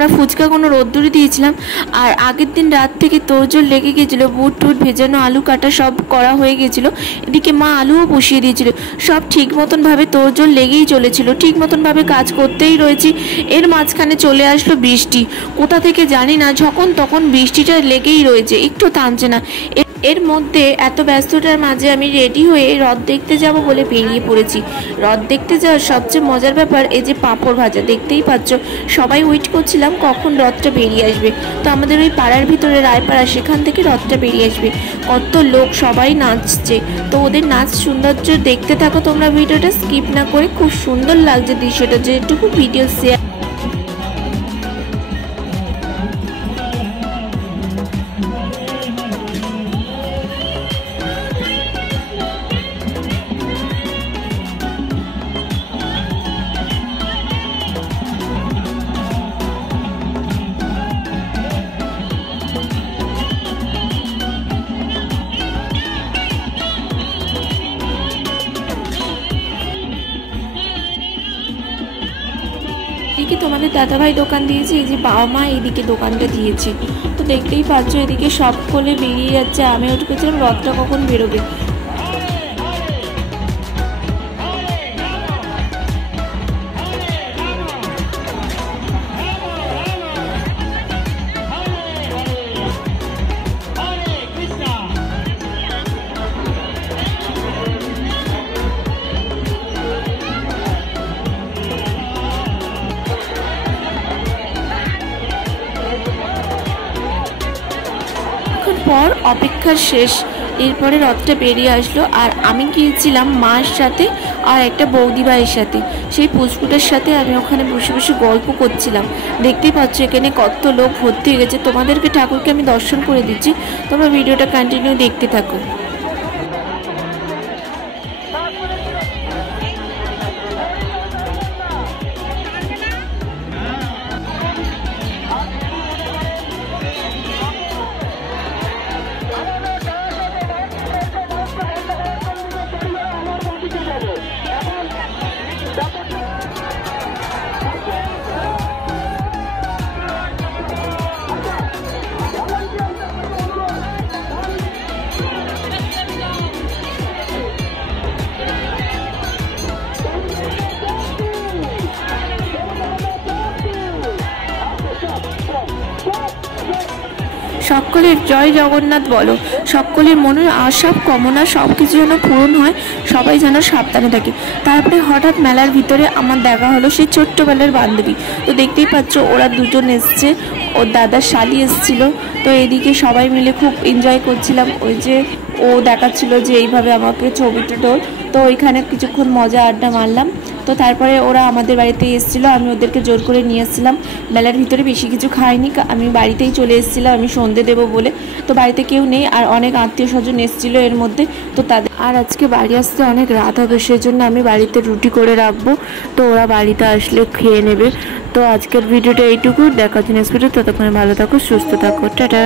আমরা ফুচকা কোনো রোদ্দুরে দিয়েছিলাম। আর আগের দিন রাত থেকে তোড়জোড় লেগে গিয়েছিলো, বুট টুট ভেজানো, আলু কাটা সব করা হয়ে গিয়েছিলো। এদিকে মা আলুও বসিয়ে দিয়েছিল। সব ঠিক মতনভাবে তোড়জোড় লেগেই চলেছিল, ঠিক মতনভাবে কাজ করতেই রয়েছি। এর মাঝখানে চলে আসলো বৃষ্টি, কোথা থেকে জানি না, যখন তখন বৃষ্টিটা লেগেই রয়েছে, একটু থামছে না। এর মধ্যে এত ব্যস্ততার মাঝে আমি রেডি হয়ে হ্রদ দেখতে যাব বলে বেরিয়ে পড়েছি। হ্রদ দেখতে যাওয়ার সবচেয়ে মজার ব্যাপার এই যে পাঁপড় ভাজা, দেখতেই পাচ্ছ সবাই ওয়েট করছিলাম কখন হ্রদটা বেরিয়ে আসবে। তো আমাদের ওই পাড়ার ভিতরে রায়পাড়া, সেখান থেকে হ্রদটা বেরিয়ে আসবে। কত লোক, সবাই নাচছে। তো ওদের নাচ সৌন্দর্য দেখতে থাকো তোমরা, ভিডিওটা স্কিপ না করে। খুব সুন্দর লাগছে দৃশ্যটা, যেটুকু ভিডিও শেয়ার। এদিকে তোমাদের দাদাভাই দোকান দিয়েছে, এই যে বাবা মা এইদিকে দোকানটা দিয়েছে। তো দেখতেই পাচ্ছ এদিকে সব কোলে বেরিয়ে যাচ্ছে। আমি ওটা করছিলাম রথটা কখন বেরোবে। পর অপেক্ষা শেষ, এরপরে রথটা বেরিয়ে আসলো। আর আমি গিয়েছিলাম মার সাথে আর একটা বৌদি ভাইয়ের সাথে। সেই পুচকুটার সাথে আমি ওখানে বসে বসে গল্প করছিলাম। দেখতেই পাচ্ছ এখানে কত লোক ভর্তি হয়ে গেছে। তোমাদেরকে ঠাকুরকে আমি দর্শন করে দিচ্ছি, তোমরা ভিডিওটা কন্টিনিউ দেখতে থাকো। সকলের জয় জগন্নাথ বলো। সকলের মনের আশা কামনা সব কিছু যেন পূরণ হয়, সবাই যেন সাবধানে থাকে। তারপরে হঠাৎ মেলার ভিতরে আমার দেখা হলো সেই ছোট্টবেলার বান্ধবী। তো দেখতেই পাচ্ছ ওরা দুজন এসছে, ওর দাদার শালি এসেছিলো। তো এদিকে সবাই মিলে খুব এনজয় করছিলাম। ওই যে ও দেখাচ্ছিল যে এইভাবে আমাকে ছবিটা তোল। তো ওইখানে কিছুক্ষণ মজা আড্ডা মারলাম। তো তারপরে ওরা আমাদের বাড়িতে এসেছিলো, আমি ওদেরকে জোর করে নিয়ে এসেছিলাম। মেলার ভিতরে বেশি কিছু খাইনি, আমি বাড়িতেই চলে এসেছিলাম আমি সন্ধে দেবো বলে। তো বাড়িতে কেউ নেই, আর অনেক আত্মীয় স্বজন এসেছিলো এর মধ্যে। তো তাদের আর আজকে বাড়ি আসতে অনেক রাত হবে, সেই জন্য আমি বাড়িতে রুটি করে রাখবো। তো ওরা বাড়িতে আসলে খেয়ে নেবে। তো আজকের ভিডিওটা এইটুকু, দেখা হচ্ছে নেক্সট ভিডিও। ততক্ষণে ভালো থাকো, সুস্থ থাকো, টাটা।